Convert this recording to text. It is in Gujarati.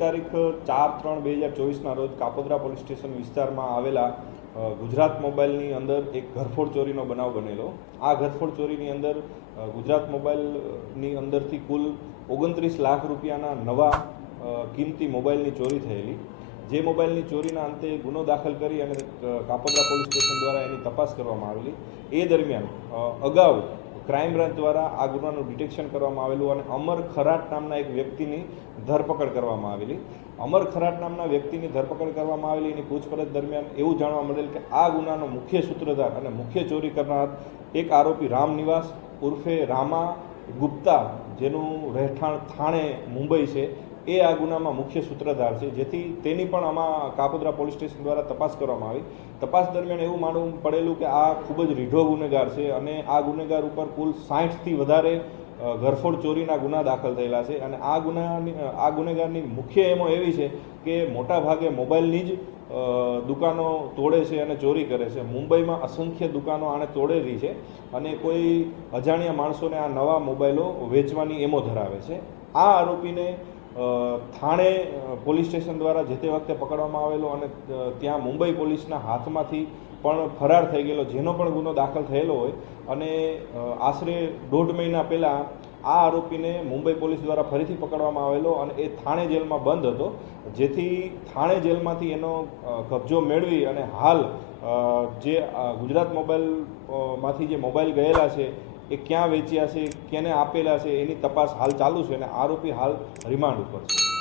તારીખ ચાર ત્રણ બે હજાર ચોવીસના રોજ કાપોદ્રા પોલીસ સ્ટેશન વિસ્તારમાં આવેલા ગુજરાત મોબાઈલની અંદર એક ઘરફોડ ચોરીનો બનાવ બનેલો. આ ઘરફોડ ચોરીની અંદર ગુજરાત મોબાઈલની અંદરથી કુલ ઓગણત્રીસ લાખ રૂપિયાના નવા કિંમતી મોબાઈલની ચોરી થયેલી. જે મોબાઈલની ચોરીના અંતે ગુનો દાખલ કરી અને કાપોદ્રા પોલીસ સ્ટેશન દ્વારા એની તપાસ કરવામાં આવેલી. એ દરમિયાન અગાઉ ક્રાઇમ બ્રાન્ચ દ્વારા આ ગુનાનું ડિટેક્શન કરવામાં આવેલું અને અમર ખરાટ નામના એક વ્યક્તિની ધરપકડ કરવામાં આવેલી. અમર ખરાટ નામના વ્યક્તિની ધરપકડ કરવામાં આવેલી. એની પૂછપરછ દરમિયાન એવું જાણવા મળેલ કે આ ગુનાનો મુખ્ય સૂત્રધાર અને મુખ્ય ચોરી કરનાર એક આરોપી રામ નિવાસ ઉર્ફે રામા ગુપ્તા, જેનું રહેઠાણ થાણે મુંબઈ છે. એ આ ગુનામાં મુખ્ય સૂત્રધાર છે. જેથી તેની પણ આમાં કાપોદ્રા પોલીસ સ્ટેશન દ્વારા તપાસ કરવામાં આવી. તપાસ દરમિયાન એવું માનવું પડેલું કે આ ખૂબ જ રીઢો ગુનેગાર છે અને આ ગુનેગાર ઉપર કુલ સાઠથી વધારે ઘરફોડ ચોરીના ગુના દાખલ થયેલા છે. અને આ ગુનાની આ ગુનેગારની મુખ્ય એમો એવી છે કે મોટા ભાગે મોબાઈલની જ દુકાનો તોડે છે અને ચોરી કરે છે. મુંબઈમાં અસંખ્ય દુકાનો આણે તોડેલી છે અને કોઈ અજાણ્યા માણસોને આ નવા મોબાઈલો વેચવાની એમો ધરાવે છે. આ આરોપીને થાણે પોલીસ સ્ટેશન દ્વારા જે તે વખતે પકડવામાં આવેલો અને ત્યાં મુંબઈ પોલીસના હાથમાંથી પણ ફરાર થઈ ગયેલો, જેનો પણ ગુનો દાખલ થયેલો હોય. અને આશરે દોઢ મહિના પહેલાં આ આરોપીને મુંબઈ પોલીસ દ્વારા ફરીથી પકડવામાં આવેલો અને એ થાણે જેલમાં બંધ હતો. જેથી થાણે જેલમાંથી એનો કબજો મેળવી અને હાલ જે ગુજરાત મોબાઈલમાંથી માંથી જે મોબાઈલ ગયેલા છે, એ ક્યાં વેચ્યા છે, કેને આપેલા છે, એની તપાસ હાલ ચાલુ છે અને આરોપી હાલ રિમાન્ડ ઉપર છે.